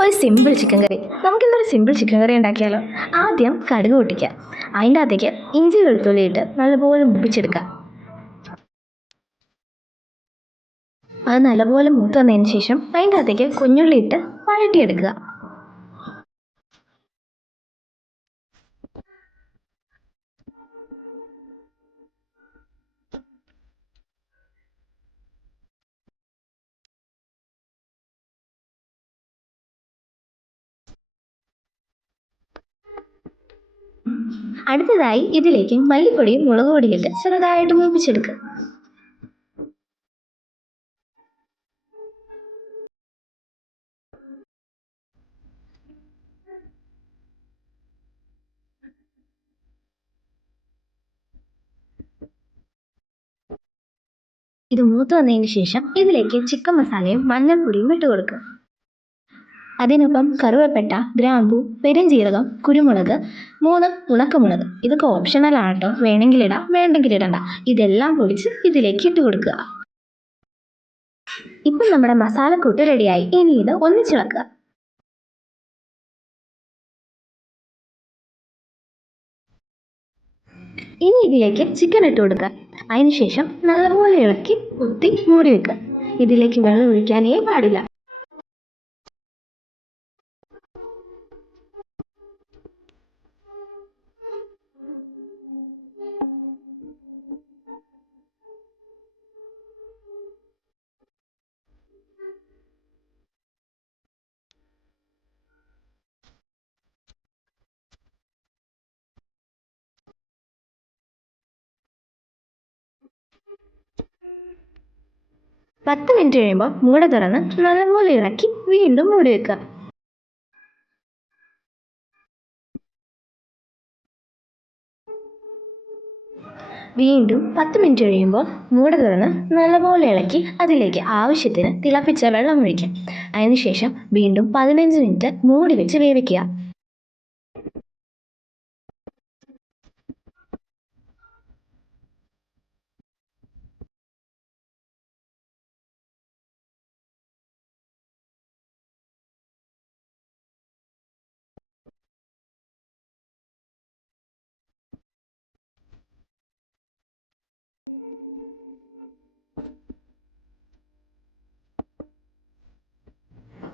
ഒരു simple chicken കറി. നമുക്കിന്നൊരു simple chicken കറി ഉണ്ടാക്കിയാലോ? ആദ്യം കടുക് പൊട്ടിക്കുക. അതിൻ്റെ അകത്തേക്ക് ഇഞ്ചി വെളുത്തുള്ളി ഇട്ട് നല്ലപോലെ മുപ്പിച്ചെടുക്കുക. അത് നല്ലപോലെ മൂത്ത് വന്നതിന് ശേഷം അതിൻ്റെ അകത്തേക്ക് കുഞ്ഞുള്ളി ഇട്ട് വഴറ്റിയെടുക്കുക. അടുത്തതായി ഇതിലേക്ക് മല്ലിപ്പൊടിയും മുളക് പൊടിയും ഇട്ട് ചെറുതായിട്ട് മൂപ്പിച്ചെടുക്കുക. ഇത് മൂത്ത് വന്നതിന് ശേഷം ഇതിലേക്ക് ചിക്കൻ മസാലയും മഞ്ഞൾപ്പൊടിയും ഇട്ട് കൊടുക്കുക. അതിനൊപ്പം കറുവപ്പട്ട, ഗ്രാമ്പൂ, പെരുംജീരകം, കുരുമുളക്, 3 ഉണക്കമുളക്. ഇതൊക്കെ ഓപ്ഷണൽ ആണ് കേട്ടോ. വേണമെങ്കിൽ ഇടാം, വേണ്ടെങ്കിൽ ഇടണ്ട. ഇതെല്ലാം പൊടിച്ച് ഇതിലേക്ക് ഇട്ട് കൊടുക്കുക. ഇപ്പം നമ്മുടെ മസാലക്കൂട്ട് റെഡിയായി. ഇനി ഇത് ഒന്നിച്ചിളക്കുക. ഇനി ഇതിലേക്ക് ചിക്കൻ ഇട്ട് കൊടുക്കുക. അതിനുശേഷം നല്ലപോലെ ഇളക്കി കുത്തി മൂടി വെക്കുക. ഇതിലേക്ക് വെള്ളം ഒഴിക്കാനേ പാടില്ല. പത്ത് മിനിറ്റ് കഴിയുമ്പോൾ മൂട തുറന്ന് നല്ലപോലെ ഇളക്കി വീണ്ടും മൂടി വെക്കുക. വീണ്ടും 10 മിനിറ്റ് കഴിയുമ്പോൾ മൂട തുറന്ന് നല്ലപോലെ ഇളക്കി അതിലേക്ക് ആവശ്യത്തിന് തിളപ്പിച്ച വെള്ളം ഒഴിക്കാം. അതിനുശേഷം വീണ്ടും 15 മിനിറ്റ് മൂടി വെച്ച് വേവിക്കുക.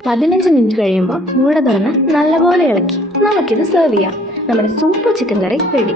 പതിനഞ്ച് മിനിറ്റ് കഴിയുമ്പോൾ മൂട തുറന്ന് നല്ലപോലെ ഇളക്കി നമുക്കിത് സെർവ് ചെയ്യാം. നമ്മുടെ സൂപ്പർ ചിക്കൻ കറി റെഡി.